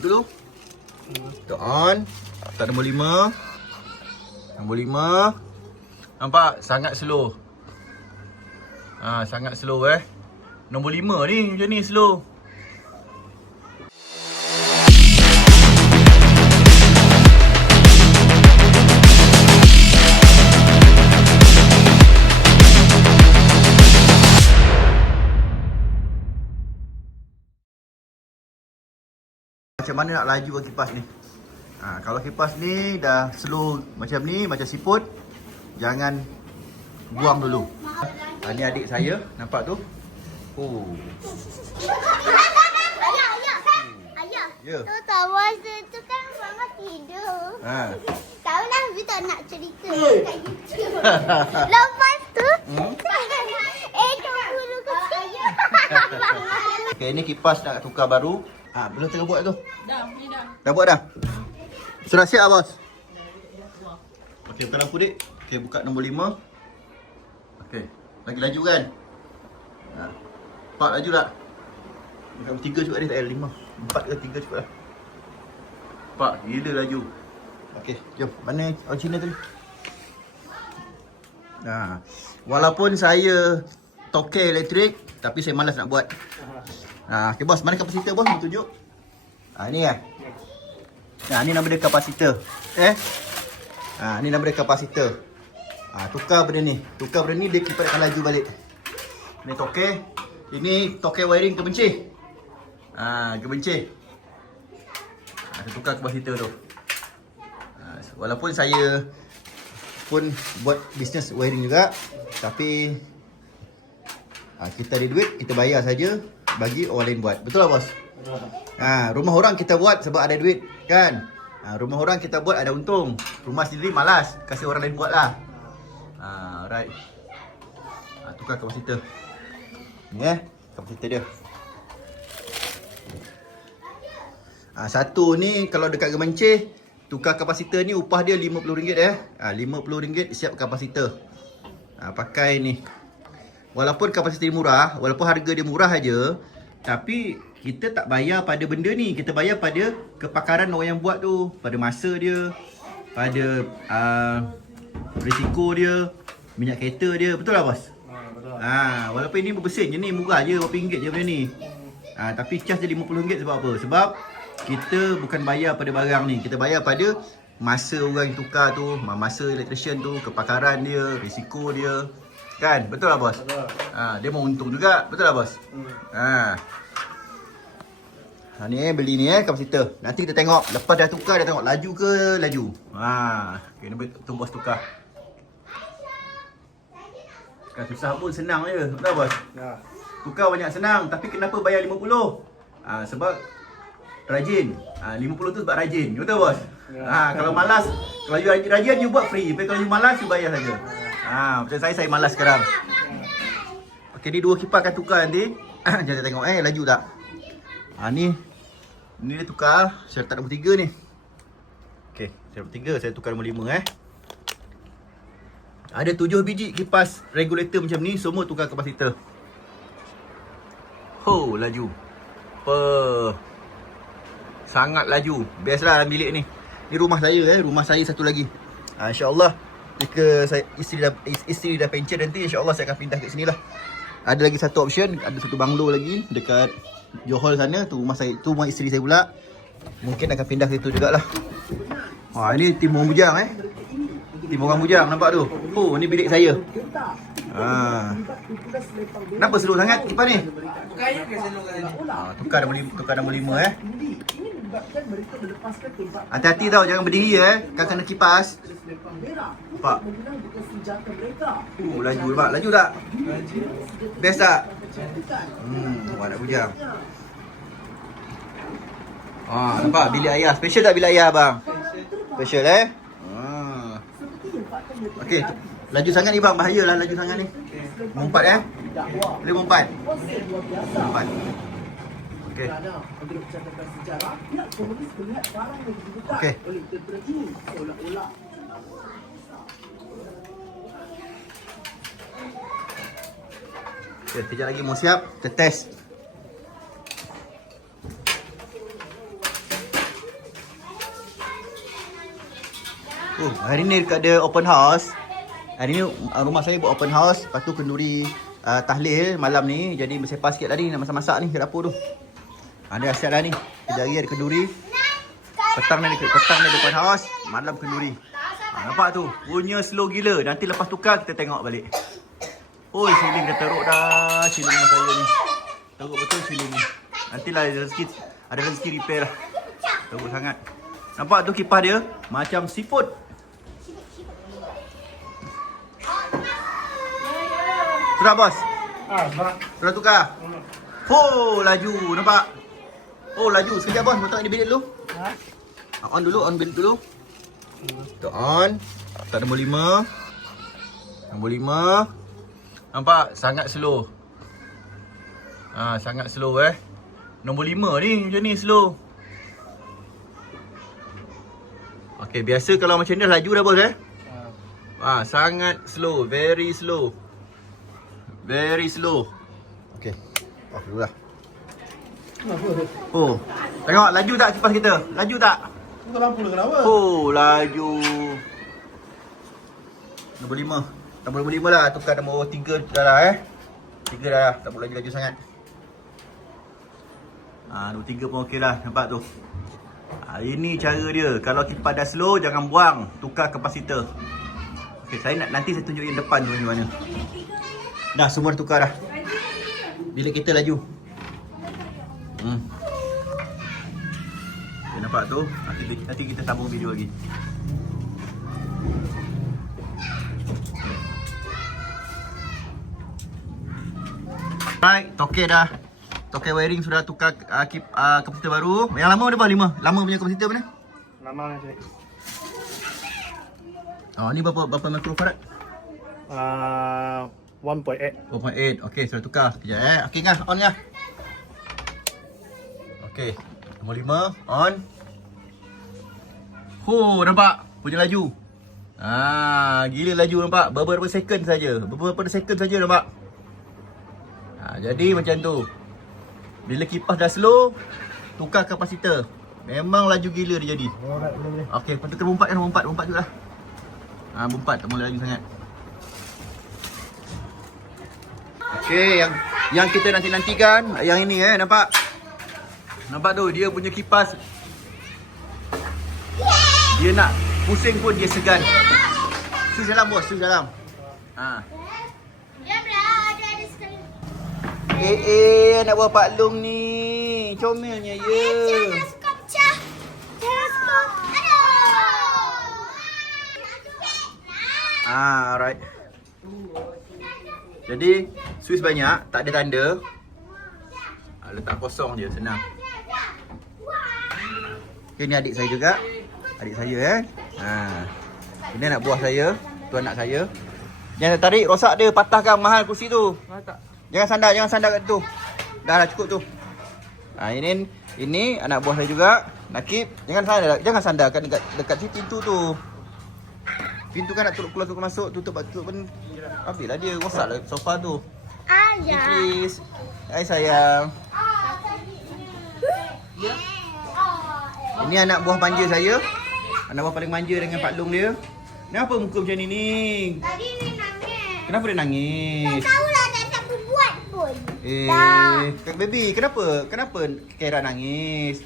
dulu. Kita on. Tak nombor lima. Nombor lima. Nampak? Sangat slow. Ha, sangat slow eh. Nombor lima ni macam ni slow. Macam mana nak laju ke kipas ni? Ha, kalau kipas ni dah slow macam ni, macam siput, jangan buang dulu. Ha, ni adik saya, nampak tu? Oh. Ayah, ayah. Ayah. Ya. Tu tahu masa tu kan mama tidur. Ha. Tahu lah Habis tak nak cerita kat YouTube. Lepas tu. Hmm? eh, kau bulu kecil. Okay, ni kipas nak tukar baru. Ha, belum tengah buat tu. Dah, ni dah. Dah buat dah? Sudah siap bos? Okey, buka lampu dik. Okey, buka nombor lima. Okey, lagi laju kan? Ha. Empat laju tak? Bukan tiga cukup ni, tak payah lima. Empat ke tiga cukup lah. Empat, gila laju. Okey, jom. Mana orang Cina tadi? Ha. Walaupun saya toke elektrik, tapi saya malas nak buat. Ha, okay bos, mana kapasitor bos? Mau tunjuk. Ha, ni ya. Ha, ni nama dia kapasitor. Eh? Ha, ni nama dia kapasitor. Ha, tukar benda ni. Tukar benda ni dia kipas akan laju balik. Ni toke. Ini toke wiring kebencih. Ha, kebencih. Ha, kita tukar kapasitor tu. Ha, walaupun saya pun buat bisnes wiring juga, tapi ha, kita ada duit, kita bayar saja bagi orang lain buat. Betul tak bos? Ha, rumah orang kita buat sebab ada duit kan? Ha, rumah orang kita buat ada untung. Rumah sendiri malas, kasih orang lain buat lah. Ha, alright. Ha, tukar kapasitor. Ni eh, kapasitor dia. Ha, satu ni kalau dekat Gemencih, tukar kapasitor ni upah dia RM50 eh. Ha, RM50 siap kapasitor. Ha, pakai ni. Walaupun kapasitor murah, walaupun harga dia murah aja, tapi kita tak bayar pada benda ni. Kita bayar pada kepakaran orang yang buat tu, pada masa dia, pada uh, risiko dia, minyak kereta dia. Betul tak bos? Ha, walaupun ini berbesin je ni, murah je, berapa ringgit je benda ni. Ha, tapi charge dia RM50 sebab apa? Sebab kita bukan bayar pada barang ni, kita bayar pada masa orang tukar tu, masa electrician tu, kepakaran dia, risiko dia. Kan? Betul lah bos? Betul. Ha, dia mau untung juga. Betul lah bos? Hmm. Ha. Ha ni eh beli ni eh kapasitor. Nanti kita tengok lepas dah tukar dia tengok laju ke laju. Ha. Ni tu bos tukar. Kan susah pun senang je. Betul bos? Ya. Tukar banyak senang tapi kenapa bayar 50? Ha sebab rajin. Ha 50 tu sebab rajin. Betul bos? Ya. Ha kalau malas, kalau you rajin, rajin you buat free. Tapi kalau you malas you bayar saja. Ha macam saya saya malas sekarang. Okey ni dua kipas akan tukar nanti. Kita tengok eh laju tak. Ha ni ni dia tukar. Saya letak nombor 3 ni. Okey, saya nombor 3 saya tukar nombor 5 eh. Ada 7 biji kipas regulator macam ni semua tukar kapasitor. Ho, laju. Pe. Sangat laju. Biasalah dalam bilik ni. Ni rumah saya eh, rumah saya satu lagi. Ha, insya-Allah jika saya isteri dah isteri dah pension nanti insya-Allah saya akan pindah ke sini lah. Ada lagi satu option, ada satu banglo lagi dekat Johor sana, tu rumah saya, tu rumah isteri saya pula. Mungkin akan pindah ke situ jugalah. Wah, ini tim orang bujang eh. Tim orang bujang nampak tu. Oh, ni bilik saya. Ha. Kenapa slow sangat kipas ni? Bukannya ke selalu kat sini? Ha, tukar nombor lima, tukar nombor lima eh. Hati-hati tau, jangan berdiri eh. Kan kena kipas. Nampak? Uh, laju nampak. Laju tak? Best tak? Hmm, nak bujang. Ah, nampak bilik ayah. Special tak bilik ayah abang? Special eh? Ah. Okey, laju sangat ni bang, bahayalah laju sangat ni. Mumpat eh? Boleh mumpat? Mumpat okay. kerana menurut catatan sejarah, pihak komunis melihat barang yang dibuka okay. oleh tentera ini seolah-olah Okay, sekejap lagi mau siap, kita test. Oh, hari ni dekat dia open house. Hari ni uh, rumah saya buat open house. Lepas tu kenduri uh, tahlil malam ni. Jadi bersepah sikit tadi nak masak-masak ni ke dapur tu. Ada asyik dah ni. Kejap lagi ada kenduri. Petang ni petang ni ada open house. Malam kenduri. Ha, nampak tu? Punya slow gila. Nanti lepas tukar kita tengok balik. Oi, siling dah teruk dah. Siling rumah saya ni. Teruk betul siling ni. Nantilah ada rezeki ada rezeki repair lah. Teruk sangat. Nampak tu kipas dia? Macam siput. Sudah bos? Ah, sebab Sudah tukar? Oh, laju. Nampak? Oh, laju. Sekejap bos. Tengok ni bilik dulu. ha? On dulu, on bilik dulu. Tu on. Tak nombor lima. Nombor lima. Nampak? Sangat slow. Ah, sangat slow eh. Nombor lima ni macam ni slow. Okey, biasa kalau macam ni laju dah bos eh. Ah, sangat slow, very slow. Very slow. Okey. Off dulu lah. Oh, tengok laju tak kipas kita? Laju tak? Buka lampu dah kenapa? Oh, laju. Nombor lima. Nombor lima lah. Tukar nombor tiga dah lah eh. Tiga dah lah. Tak boleh laju-laju sangat. Ah, nombor tiga pun okey lah. Nampak tu. Ah, ini cara dia. Kalau kipas dah slow, jangan buang. Tukar kapasitor. Okey, saya nak nanti saya tunjuk yang depan tu macam mana. Dah, semua tukar dah. Bilik kita laju. Hmm. Okay, nampak tu? Nanti, nanti kita sambung video lagi. Right, toke dah. Toke wiring sudah tukar uh, kip, uh, kapasitor baru. Yang lama ada berapa? Lima. Lama punya kapasitor mana? Lama ni cik. Oh, ni berapa berapa mikrofarad? Ah, 1.8. 4.8. Okey, sudah tukar. Sekejap eh. Okey kan, on ya. Okey. Nombor 5, on. Huh, nampak? Punya laju. Ah, gila laju nampak. Beberapa second saja. Beberapa second saja nampak. Ha, jadi macam tu. Bila kipas dah slow, tukar kapasitor. Memang laju gila dia jadi. Okey, lepas tu kena bompat kan, bompat, bompat juga lah. Ha, bompat, tak boleh laju sangat. Okey, yang yang kita nanti-nantikan, yang ini eh, nampak? Nampak tu, dia punya kipas. Dia nak pusing pun dia segan. Sus dalam bos, sus dalam. Ha. Eh, eh, nak buat Pak Long ni. Comelnya ya. Ah, alright. Jadi, Swiss banyak, tak ada tanda. Ah, letak kosong je, senang. Okay, ni adik saya juga. Adik saya eh. Ha. Ini anak buah saya, tu anak saya. Jangan tarik, rosak dia, patahkan mahal kursi tu. Jangan sandar, jangan sandar kat tu. Dah dah cukup tu. Ha, ini ini anak buah saya juga. Nakib, jangan sandar, jangan sandarkan dekat dekat situ pintu tu. Pintu kan nak turut keluar turut masuk, tutup tutup pun habislah dia rosak lah sofa tu. Ayah. Please. Hai sayang. Ini anak buah manja saya. Anak buah paling manja dengan Pak Long dia. Kenapa muka macam ni ni? Tadi ni nangis. Kenapa dia nangis? Tahu lah tak tak berbuat pun. Eh, Kak baby, kenapa? Kenapa Kera nangis?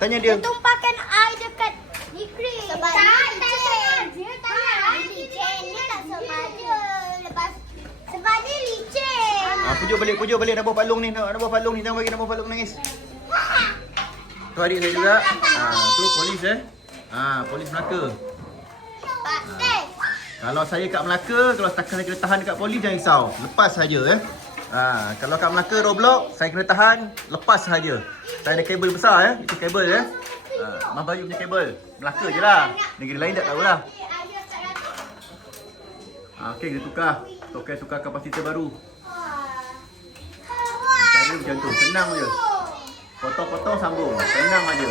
Tanya dia. Dia tumpahkan air dekat Nikri. Sebab tak, tak sengaja. Tak, licin. Dia tak sengaja. Lepas, sebab dia licin. Ah, pujuk balik, pujuk balik nak buah Pak Long ni. Nak, nak buah Pak Long ni. Jangan bagi nak buah Pak Long nangis. Tu adik saya juga. Ah, tu polis eh. Ah, polis Melaka. Teh. Kalau saya kat Melaka, kalau setakat saya kena tahan dekat polis jangan risau. Lepas saja eh. Ha, kalau kat Melaka Roblox, saya kena tahan, lepas saja. Saya ada kabel besar eh. Itu kabel eh. Ha, Mak Bayu punya kabel. Melaka je lah. Negeri lain tak tahulah. Ha, Okey, kita tukar. Tukar tukar kapasitor baru. Cara macam tu, senang je. Potong-potong sambung. Senang aja.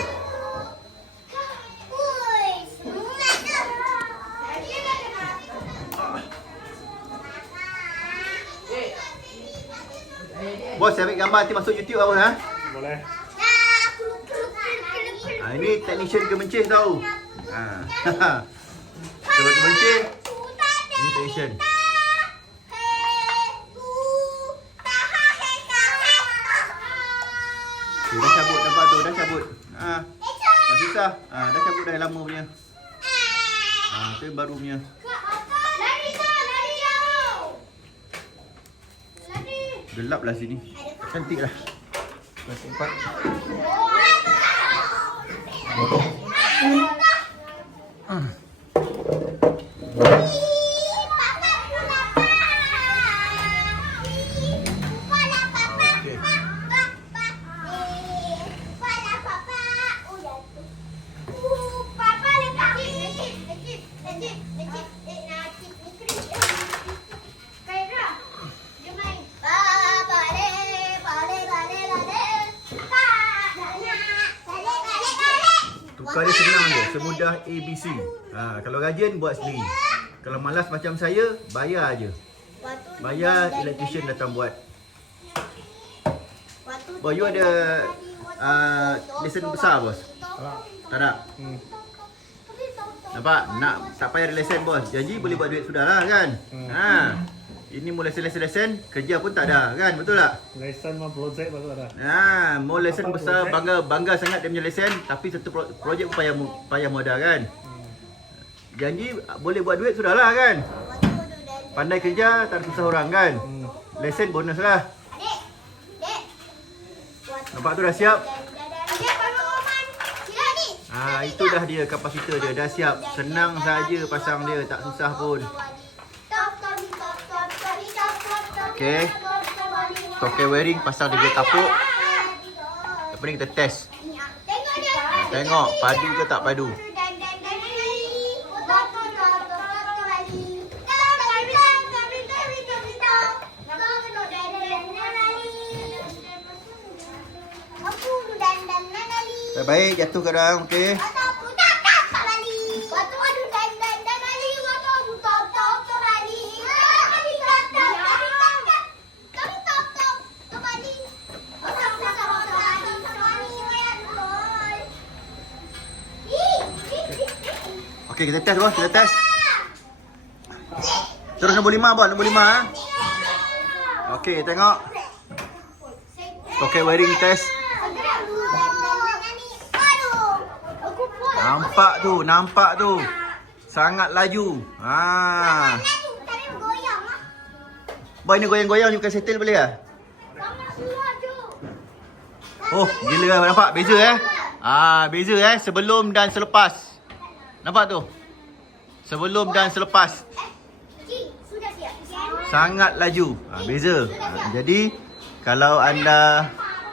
Bos, saya ambil gambar nanti masuk YouTube apa ha? Boleh. Ha, ini technician kemencis tau. Ha. Kalau kebencin, ini tension. Tu dah cabut nampak tu, dah cabut. Ha. Dah susah. Ha, dah cabut dah lama punya. Ha, tu baru punya. Lari kau, lari jauh. Lari. Gelap lah sini. Cantik lah. Kelas empat. Okey. ABC. Ha, kalau rajin buat sendiri. Kalau malas macam saya, bayar je. Bayar electrician datang buat. Bos, you ada uh, lesen besar bos? Tak ada? Hmm. Nampak? Nak tak payah lesen bos. Janji boleh buat duit sudah lah kan? Hmm. Ha. Ini mau lesen-lesen-lesen, kerja pun tak ada kan? Betul tak? Lesen mah projek baru ada. Ha, mau lesen Apa besar projek? bangga bangga sangat dia punya lesen tapi satu pro, projek pun payah mu- payah modal kan. Janji boleh buat duit sudahlah kan. Pandai kerja tak ada susah orang kan. Hmm. Lesen bonus lah. Nampak tu dah siap. Ni. Ha, itu dah dia kapasitor dia dah siap. Senang saja pasang dia tak susah pun. Okey. Toke wearing pasang dia tapuk. Lepas ni kita test. Tengok padu ke tak padu. Baik-baik jatuh kadang okey. Okey kita test bos, kita test. Terus nombor lima bos, nombor lima ha. Okey tengok. Toke wearing test. Nampak tu, nampak tu. Sangat laju. Ha. Boy ni goyang-goyang ni bukan settle boleh ah? Oh, gila nampak beza eh. Ah, beza eh sebelum dan selepas. Nampak tu? Sebelum dan selepas. Sangat laju. Ha, beza. Ha, jadi kalau anda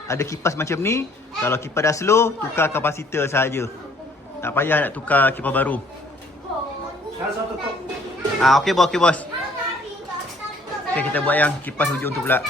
ada kipas macam ni, kalau kipas dah slow, tukar kapasitor saja. Tak payah nak tukar kipas baru. Ah, okey bos, okey bos. Okey kita buat yang kipas hujung tu pula.